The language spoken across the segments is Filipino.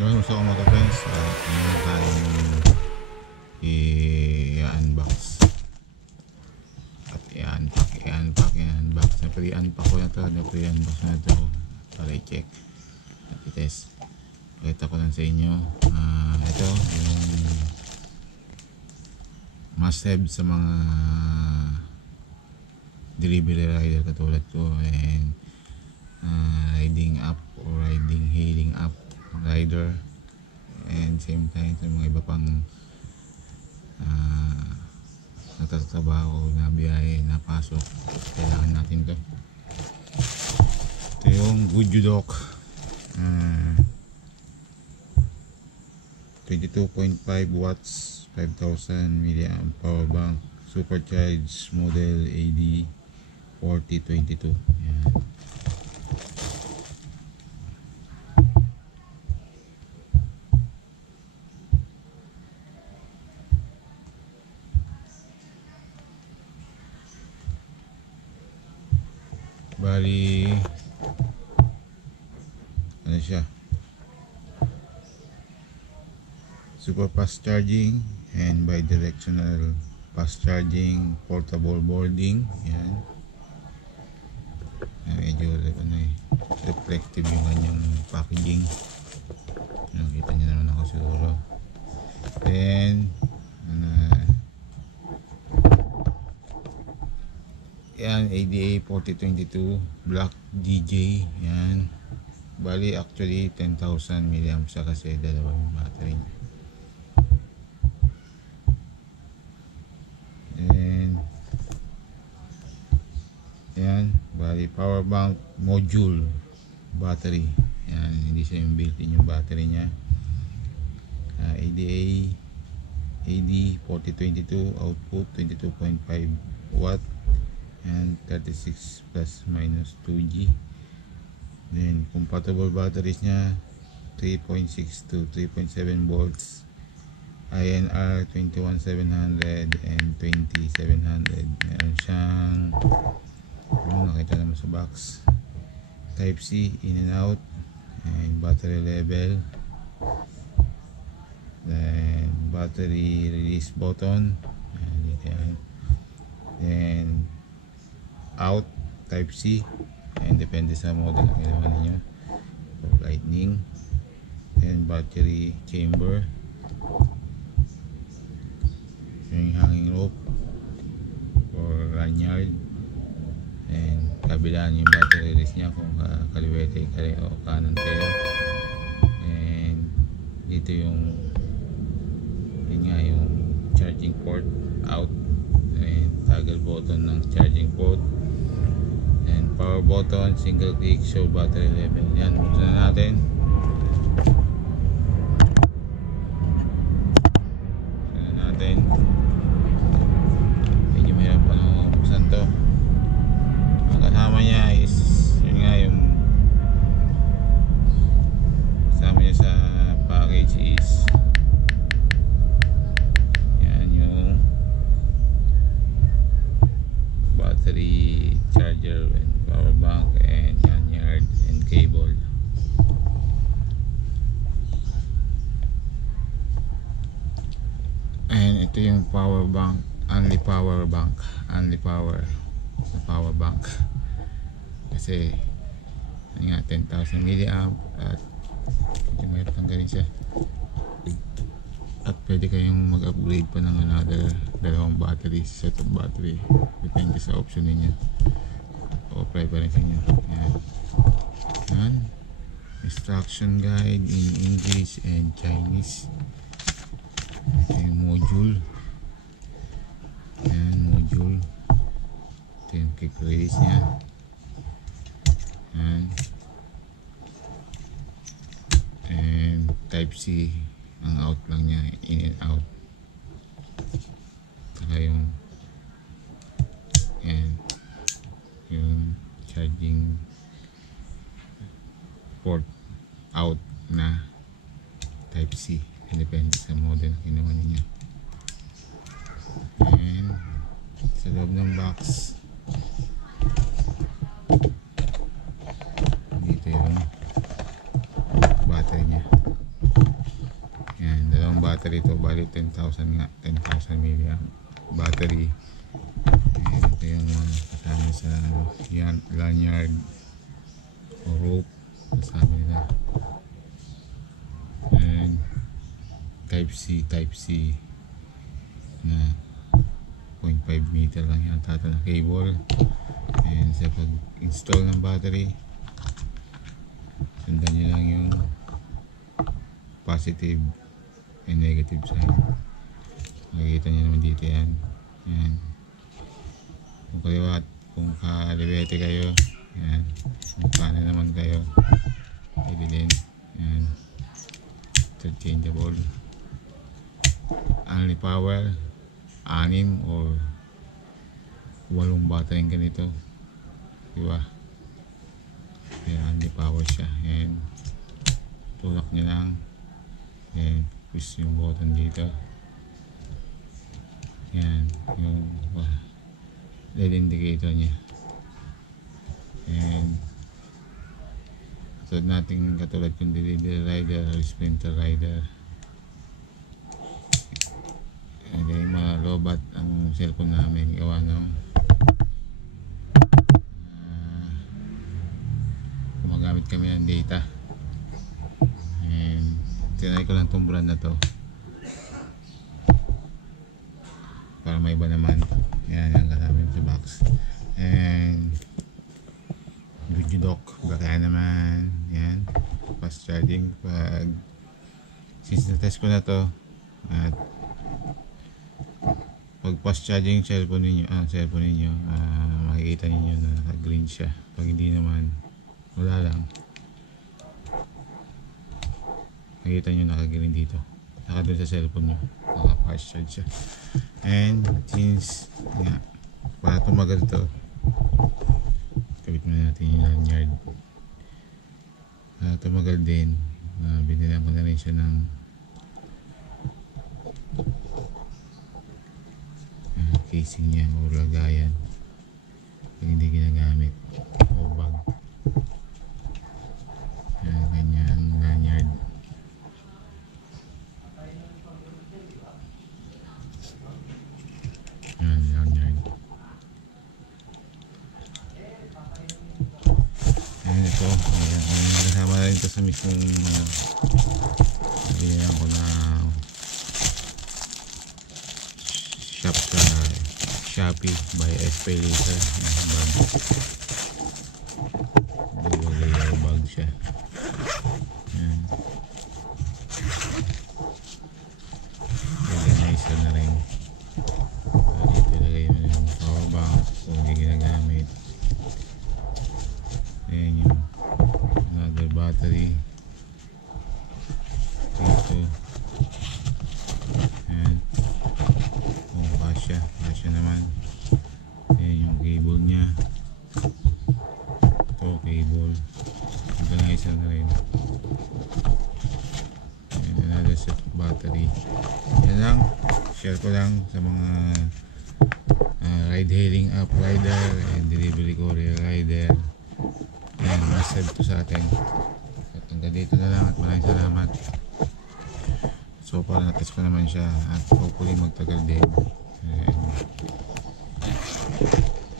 Yun, gusto ko mga friends, ngayon tayong i-unbox at i-unbox na pre-unbox ko na to, para i-check at i-test. Pakita ko lang sa inyo, ito yung must have sa mga delivery rider katulad ko and riding app or riding hailing app rider, and same time sa mga iba pang nagtatrabaho na biyahe na pasok, kailangan natin to. Ito yung Goodudok 22.5 watts 5000 mAh power bank, supercharged model AD 4022. Yan. Bali, ano siya, super fast charging and bi-directional fast charging, portable boarding. Yan, medyo reflective yung kanyang packaging, nakita nyo naman ako siguro. Then yan, ADA 4022 Black DJ. Yan, bali actually 10,000 mAh siya kasi dalawang battery niya. And yan, bali power bank module battery. Yan, hindi siya yung built-in yung battery niya. ADA AD 4022 output 22.5 watt and 36 plus minus 2G. Then compatible batteries nya 3.6 to 3.7 volts, INR 21700 and 20700. Meron siyang nakita naman sa box, type C in and out, and battery level, then battery release button, then out type C, and depende sa model na ginawa ninyo, lightning, then battery chamber, yung hanging rope or lanyard, and kabilaan yung battery release nya kung kaliwete o kanan kayo, and dito yung yun nga yung charging port out, and toggle button ng charging port, and power button, single click, show battery level. Yan, buksan na natin. Medyo mahirap pa nung buksan to. Ang kasama niya is yun nga, yung kasama niya sa package is yan, yung battery charger and power bank and lanyard and cable. And ito yung power bank, only power bank kasi yun nga 10,000 mAh at may tanggalin siya, at pwede kayong mag-upgrade pa ng another dalawang battery, set of battery, depende sa option ninyo o preference niyo. Yan. Yan, instruction guide in English and Chinese. Ito yung module. Yan, module. Ito yung kick release nya. Yan, and type C ang out lang nya, in and out. Saka yung yan, yung charging port out na type C, depende sa model na kinuha ninyo. And sa loob ng box dito yung battery nya. battery to, bali 10,000 nga, 10,000 milliamp battery. And ito yung mga kasama sa yan, lanyard o rope kasama nila. And type C na 0.5 meter lang yata ito na cable. And sa pag install ng battery, sundan nyo lang yung positive and negative sign. Makikita nyo naman dito yan. Yan. Kung kaliwat, kung kalibete kayo, yan. Kung kanan naman kayo, pwede din. Yan. Interchangeable. Only power, 6 or 8 battery ganito. Diba? Kaya only power siya. And tulak nyo lang. Yan, push yung button dito. Yan, yung LED indicator nya. And so natin katulad yung delivery rider or sprinter rider. And then malobat ang cellphone namin gawa ng gumagamit kami ng data. Tinry ko lang itong brand na to para may iba naman. Yan ang kasama sa box. And video dock baka naman. Yan, fast charging since na-test ko na to. At pag fast charging cellphone ninyo, makikita ninyo na naka-green siya. Pag hindi naman, wala lang. Makikita nyo nakagreen dito, naka dun sa cellphone nyo, naka fast charge siya. And since nga para tumagal to, kabit muna natin yung lanyard. Para tumagal din, binilang ko na rin siya ng casing niya o lagayan pag hindi ginagamit o bag. Ganyan lanyard. Ito, kasama na rin ito sa mismong sabihan ko na shop sa Shopee by SPayLater. Bag siya. Yan. Organizer na rin. Dito lagay mo yung power bank kung hindi ginagamit. Ayan yung another battery dito. Ayan, kung kasya naman. Ayan yung cable nya. Ito cable, organizer na rin. Ayan, another set of battery. Yan lang, share ko lang sa mga ride hailing app rider and delivery courier rider. Yan, must-have to sa atin. At hanggang dito na lang at maraming salamat. So far na-test ko naman siya at hopefully magtagal din. Ayan.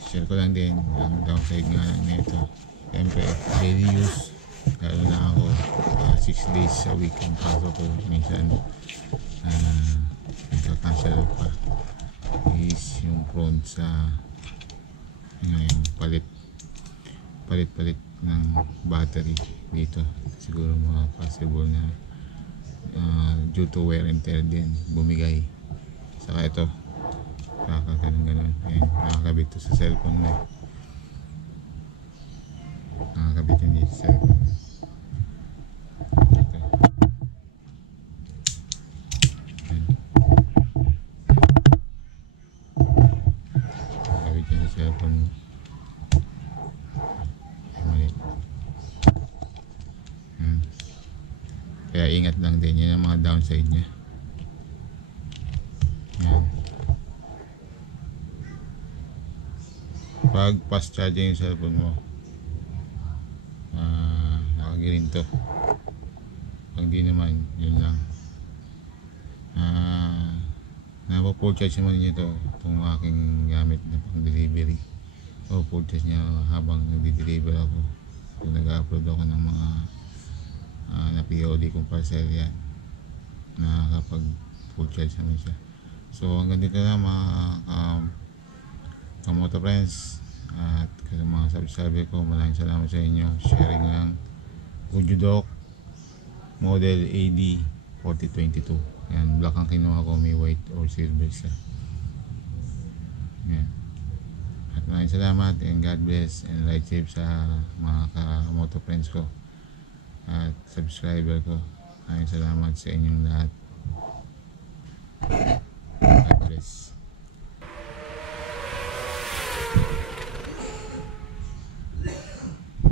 Share ko lang din ang downside nga nito. Siyempre daily use, lalo na ako 6 days a week ang pasok ko. Minsan nagka-cancel pa is yung prone sa yung palit ng battery dito. Siguro mga possible na due to wear and tear din bumigay. Saka ito ganun. Ayan, nakakabit to sa cellphone mo. Nakakabit yun dito sa cellphone. Ito. Ayan. Nakakabit yun sa cellphone mo. Kaya ingat lang din, yan ang mga downside nya. Yan. Pag fast charging yung cellphone mo, nakagreen to. Pag di naman, yun lang. Napa-full charge naman niya ito, itong aking gamit na pang delivery. O full charge niya habang nagdi-deliver ako. Kung nag-upload ako ng mga na POD kong parcel yan, nakakapag full charge naman siya. So hanggang dito na mga kamoto friends at mga subscriber ko, maraming salamat sa inyo. Sharing lang Ujudok model AD 4022. Yan, black ang kinuha ko, may white or silver siya. Yan. At maraming salamat and God bless and ride safe sa mga kamoto friends ko at subscriber ko. Maraming salamat sa inyong lahat. God bless.